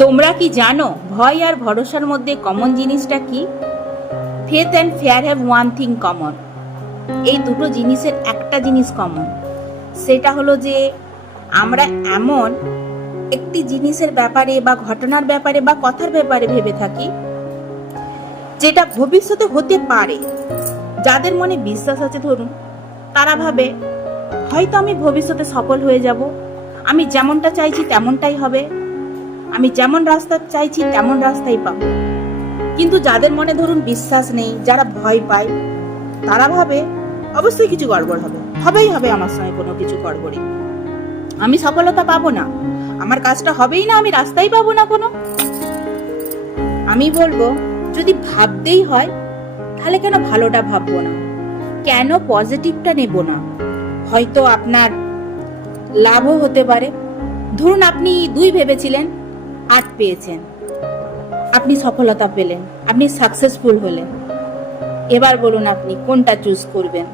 তোমরা কি জানো ভয় আর ভরসার মধ্যে কমন জিনিসটা কি? Faith and fair have one thing common. এই দুটো জিনিসের একটা জিনিস কমন, সেটা হলো যে আমরা এমন একটি জিনিসের ব্যাপারে বা ঘটনার ব্যাপারে বা কথার ব্যাপারে ভেবে থাকি যেটা ভবিষ্যতে হতে পারে। যাদের মনে বিশ্বাস আছে ধরুন, তারা ভাবে হয়তো আমি ভবিষ্যতে সফল হয়ে যাব, আমি যেমনটা চাইছি তেমনটাই হবে, আমি যেমন রাস্তা চাইছি তেমন রাস্তাই পাবো। কিন্তু যাদের মনে ধরুন বিশ্বাস নেই, যারা ভয় পায়, তারা ভাবে অবশ্যই কিছু গড়বড় হবে, হবেই হবে আমার সঙ্গে কোনো কিছু গড়বড়ি, আমি সফলতা পাবো না, আমার কাজটা হবেই না, আমি রাস্তাই পাবো না কোনো। আমি বলবো যদি ভাবতেই হয় তাহলে কেন ভালোটা ভাববো না, কেন পজিটিভটা নেব না? হয়তো আপনার লাভও হতে পারে। ধরুন আপনি 2 ভেবেছিলেন, 8 পেয়েছেন, আপনি সফলতা পেলেন, আপনি সাকসেসফুল হলেন। এবার বলুন আপনি কোনটা চুজ করবেন?